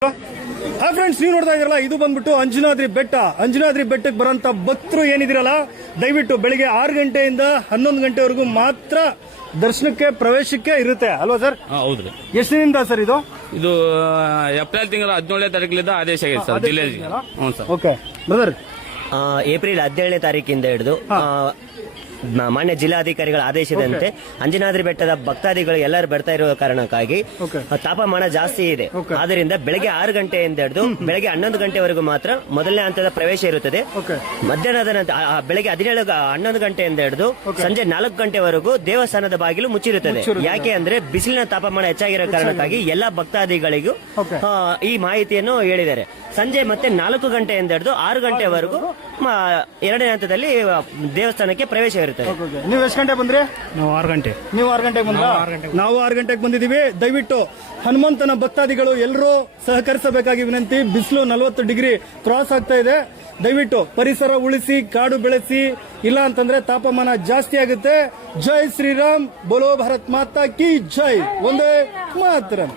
ಹಾ ಫ್ರೆಂಡ್ಸ್, ನೀವು ನೋಡ್ತಾ ಇದ್ದೀರಲ್ಲ, ಇದು ಬಂದ್ಬಿಟ್ಟು ಅಂಜನಾದ್ರಿ ಬೆಟ್ಟ. ಅಂಜನಾದ್ರಿ ಬೆಟ್ಟಕ್ಕೆ ಬರೋಂತ ಭಕ್ತರು ಏನಿದಿರಲ್ಲ, ದಯವಿಟ್ಟು ಬೆಳಿಗ್ಗೆ 6 ಗಂಟೆಯಿಂದ 11 ಗಂಟೆವರೆಗೂ ಮಾತ್ರ ದರ್ಶನಕ್ಕೆ ಪ್ರವೇಶಕ್ಕೆ ಇರುತ್ತೆ ಅಲ್ವಾ ಸರ್? ಹೌದ್ರಿ. ಎಷ್ಟು ದಿನದಿಂದ ಸರ್ ಇದು? ಇದು ಏಪ್ರಿಲ್ ತಿಂಗಳ 17ನೇ ತಾರೀಕಿನಿಂದ ಆದೇಶ ಆಗಿದೆ ಸರ್ ಜಿಲ್ಲೆಗೆ. ಹ್ಞೂ ಸರ್. Okay brother. ಏಪ್ರಿಲ್ 17ನೇ ತಾರೀಕಿಂದ ಹಿಡಿದು ಮಾನ್ಯ ಜಿಲ್ಲಾಧಿಕಾರಿಗಳ ಆದೇಶದಂತೆ ಅಂಜನಾದ್ರಿ ಬೆಟ್ಟದ ಭಕ್ತಾದಿಗಳು ಎಲ್ಲರೂ ಬರ್ತಾ ಇರುವ ಕಾರಣಕ್ಕಾಗಿ ತಾಪಮಾನ ಜಾಸ್ತಿ ಇದೆ. ಆದ್ದರಿಂದ ಬೆಳಗ್ಗೆ 6 ಗಂಟೆಯಿಂದ ಹಿಡಿದು ಬೆಳಗ್ಗೆ 11 ಗಂಟೆವರೆಗೂ ಮಾತ್ರ ಮೊದಲನೇ ಹಂತದ ಪ್ರವೇಶ ಇರುತ್ತದೆ. ಮಧ್ಯಾಹ್ನದ ನಂತರ ಬೆಳಗ್ಗೆ 11 ಗಂಟೆಯಿಂದ ಹಿಡಿದು ಸಂಜೆ 4 ಗಂಟೆವರೆಗೂ ದೇವಸ್ಥಾನದ ಬಾಗಿಲು ಮುಚ್ಚಿರುತ್ತದೆ. ಯಾಕೆ ಅಂದ್ರೆ ಬಿಸಿಲಿನ ತಾಪಮಾನ ಹೆಚ್ಚಾಗಿರೋ ಕಾರಣಕ್ಕಾಗಿ ಎಲ್ಲಾ ಭಕ್ತಾದಿಗಳಿಗೂ ಈ ಮಾಹಿತಿಯನ್ನು ಹೇಳಿದ್ದಾರೆ. ಸಂಜೆ ಮತ್ತೆ 4 ಗಂಟೆಯಿಂದ ಹಿಡಿದು 6 ಗಂಟೆವರೆಗೂ ಎರಡನೇ ಹಂತದಲ್ಲಿ ದೇವಸ್ಥಾನಕ್ಕೆ ಪ್ರವೇಶ ಇರುತ್ತದೆ. ನೀವು ಎಷ್ಟು ಗಂಟೆ ಬಂದ್ರಿ? ನಾವು 6 ಗಂಟೆ. ನೀವು 6 ಗಂಟೆಗೆ ಬಂದ್ರ? ನಾವು 6 ಗಂಟೆಗೆ ಬಂದಿದ್ದೀವಿ. ದಯವಿಟ್ಟು ಹನುಮಂತನ ಭಕ್ತಾದಿಗಳು ಎಲ್ಲರೂ ಸಹಕರಿಸಬೇಕಾಗಿ ವಿನಂತಿ. ಬಿಸಿಲು 40 ಡಿಗ್ರಿ ಕ್ರಾಸ್ ಆಗ್ತಾ ಇದೆ. ದಯವಿಟ್ಟು ಪರಿಸರ ಉಳಿಸಿ, ಕಾಡು ಬೆಳೆಸಿ, ಇಲ್ಲ ಅಂತಂದ್ರೆ ತಾಪಮಾನ ಜಾಸ್ತಿ ಆಗುತ್ತೆ. ಜೈ ಶ್ರೀರಾಮ್, ಬೋಲೋ ಭಾರತ್ ಮಾತಾ ಕಿ ಜೈ, ಒಂದೇ ಮಾತರಂ.